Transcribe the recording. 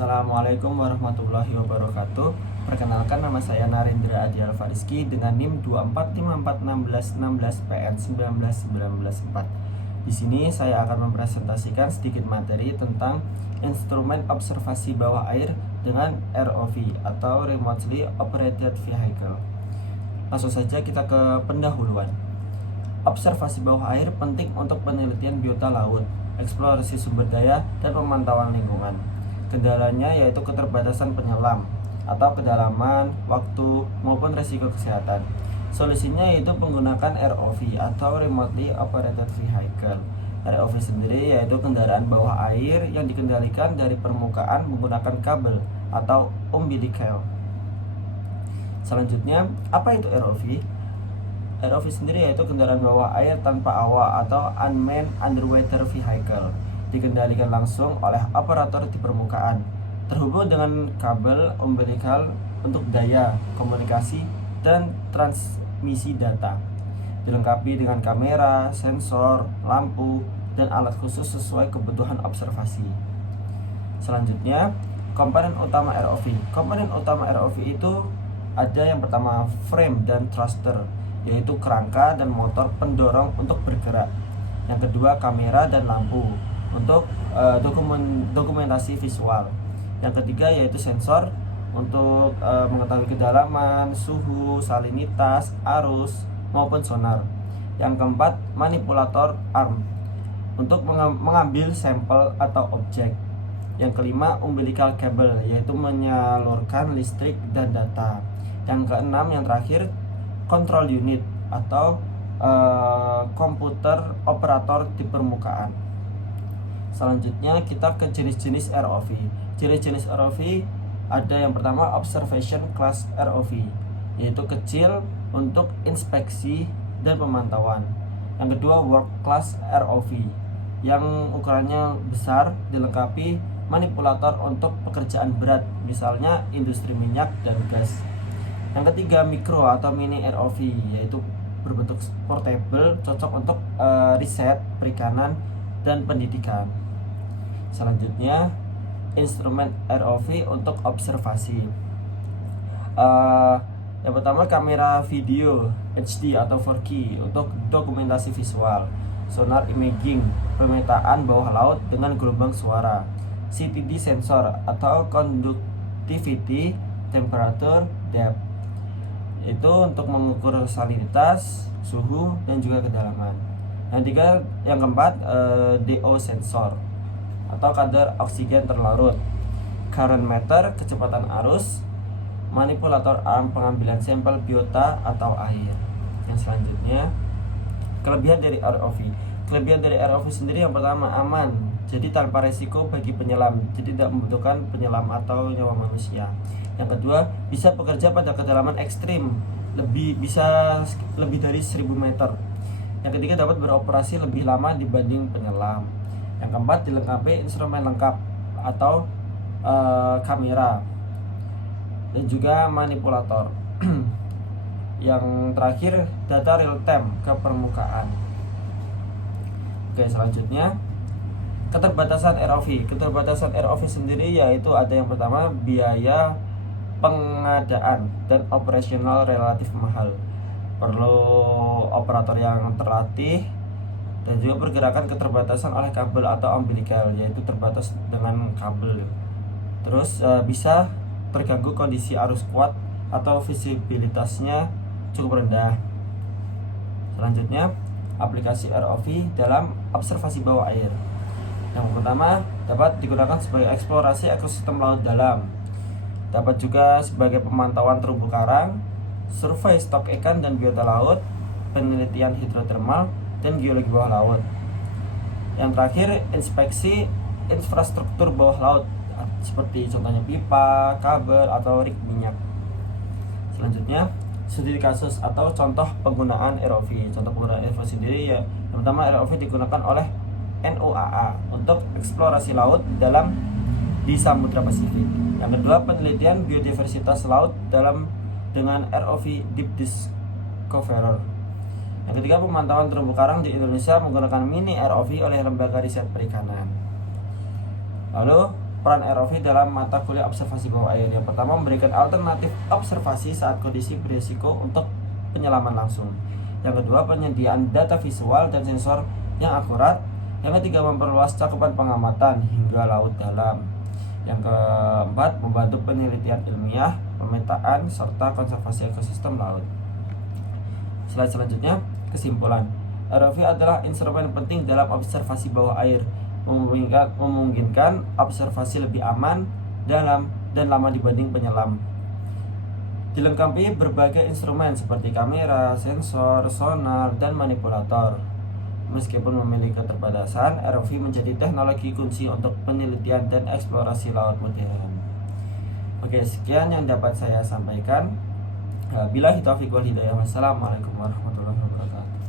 Assalamualaikum warahmatullahi wabarakatuh. Perkenalkan, nama saya Narendra Adi Alfariski dengan NIM 245416116PN19194. Di sini saya akan mempresentasikan sedikit materi tentang instrumen observasi bawah air dengan ROV atau Remotely Operated Vehicle. Langsung saja kita ke pendahuluan. Observasi bawah air penting untuk penelitian biota laut, eksplorasi sumber daya, dan pemantauan lingkungan. Kendalanya yaitu keterbatasan penyelam atau kedalaman, waktu, maupun resiko kesehatan. Solusinya yaitu menggunakan ROV atau Remotely Operated Vehicle. ROV sendiri yaitu kendaraan bawah air yang dikendalikan dari permukaan menggunakan kabel atau umbilical. Selanjutnya, apa itu ROV? ROV sendiri yaitu kendaraan bawah air tanpa awak atau Unmanned Underwater Vehicle, dikendalikan langsung oleh operator di permukaan, terhubung dengan kabel umbilical untuk daya, komunikasi, dan transmisi data, dilengkapi dengan kamera, sensor, lampu, dan alat khusus sesuai kebutuhan observasi. Selanjutnya, komponen utama ROV. Komponen utama ROV itu ada yang pertama frame dan thruster, yaitu kerangka dan motor pendorong untuk bergerak. Yang kedua, kamera dan lampu untuk dokumentasi visual. Yang ketiga yaitu sensor untuk mengetahui kedalaman, suhu, salinitas, arus, maupun sonar. Yang keempat, manipulator arm untuk mengambil sampel atau objek. Yang kelima, umbilical cable, yaitu menyalurkan listrik dan data. Yang keenam, yang terakhir, control unit atau komputer operator di permukaan. Selanjutnya kita ke jenis-jenis ROV. Jenis-jenis ROV ada yang pertama observation class ROV, yaitu kecil untuk inspeksi dan pemantauan. Yang kedua work class ROV, yang ukurannya besar, dilengkapi manipulator untuk pekerjaan berat, misalnya industri minyak dan gas. Yang ketiga micro atau mini ROV, yaitu berbentuk portable, cocok untuk riset, perikanan, dan pendidikan. Selanjutnya instrumen ROV untuk observasi. Yang pertama kamera video HD atau 4K untuk dokumentasi visual, sonar imaging, pemetaan bawah laut dengan gelombang suara, CTD sensor atau conductivity, temperature, depth, itu untuk mengukur salinitas, suhu, dan juga kedalaman. Yang keempat DO sensor atau kadar oksigen terlarut, current meter, kecepatan arus, manipulator arm pengambilan sampel biota atau air. Yang selanjutnya kelebihan dari ROV. Kelebihan dari ROV sendiri yang pertama aman, jadi tanpa resiko bagi penyelam, jadi tidak membutuhkan penyelam atau nyawa manusia. Yang kedua, bisa bekerja pada kedalaman ekstrim, bisa lebih dari 1000 meter. Yang ketiga, dapat beroperasi lebih lama dibanding penyelam. Yang keempat, dilengkapi instrumen lengkap atau kamera dan juga manipulator. Yang terakhir, data real time ke permukaan. Oke, selanjutnya keterbatasan ROV. Keterbatasan ROV sendiri yaitu ada yang pertama biaya pengadaan dan operasional relatif mahal, perlu operator yang terlatih, dan juga pergerakan keterbatasan oleh kabel atau umbilical, yaitu terbatas dengan kabel. Terus bisa terganggu kondisi arus kuat atau visibilitasnya cukup rendah. Selanjutnya aplikasi ROV dalam observasi bawah air. Yang pertama, dapat digunakan sebagai eksplorasi ekosistem laut dalam, dapat juga sebagai pemantauan terumbu karang, survei stok ikan dan biota laut, penelitian hidrotermal, dan geologi bawah laut. Yang terakhir, inspeksi infrastruktur bawah laut, seperti contohnya pipa, kabel, atau rig minyak. Selanjutnya, studi kasus atau contoh penggunaan ROV. Contoh penggunaan ROV sendiri ya, yang pertama ROV digunakan oleh NOAA untuk eksplorasi laut dalam di Samudra Pasifik. Yang kedua, penelitian biodiversitas laut dengan ROV Deep Discoverer. Yang ketiga, pemantauan terumbu karang di Indonesia menggunakan mini ROV oleh lembaga riset perikanan. Lalu Peran ROV dalam mata kuliah observasi bawah air. Yang pertama, memberikan alternatif observasi saat kondisi berisiko untuk penyelaman langsung. Yang kedua, penyediaan data visual dan sensor yang akurat. Yang ketiga, memperluas cakupan pengamatan hingga laut dalam. Yang keempat, membantu penelitian ilmiah, pemetaan, serta konservasi ekosistem laut. Slide selanjutnya, kesimpulan. ROV adalah instrumen penting dalam observasi bawah air, memungkinkan observasi lebih aman, dalam, dan lama dibanding penyelam. Dilengkapi berbagai instrumen seperti kamera, sensor, sonar, dan manipulator. Meskipun memiliki keterbatasan, ROV menjadi teknologi kunci untuk penelitian dan eksplorasi laut modern. Oke, sekian yang dapat saya sampaikan. Billahi taufiq wal hidayah. Wassalamualaikum warahmatullahi wabarakatuh.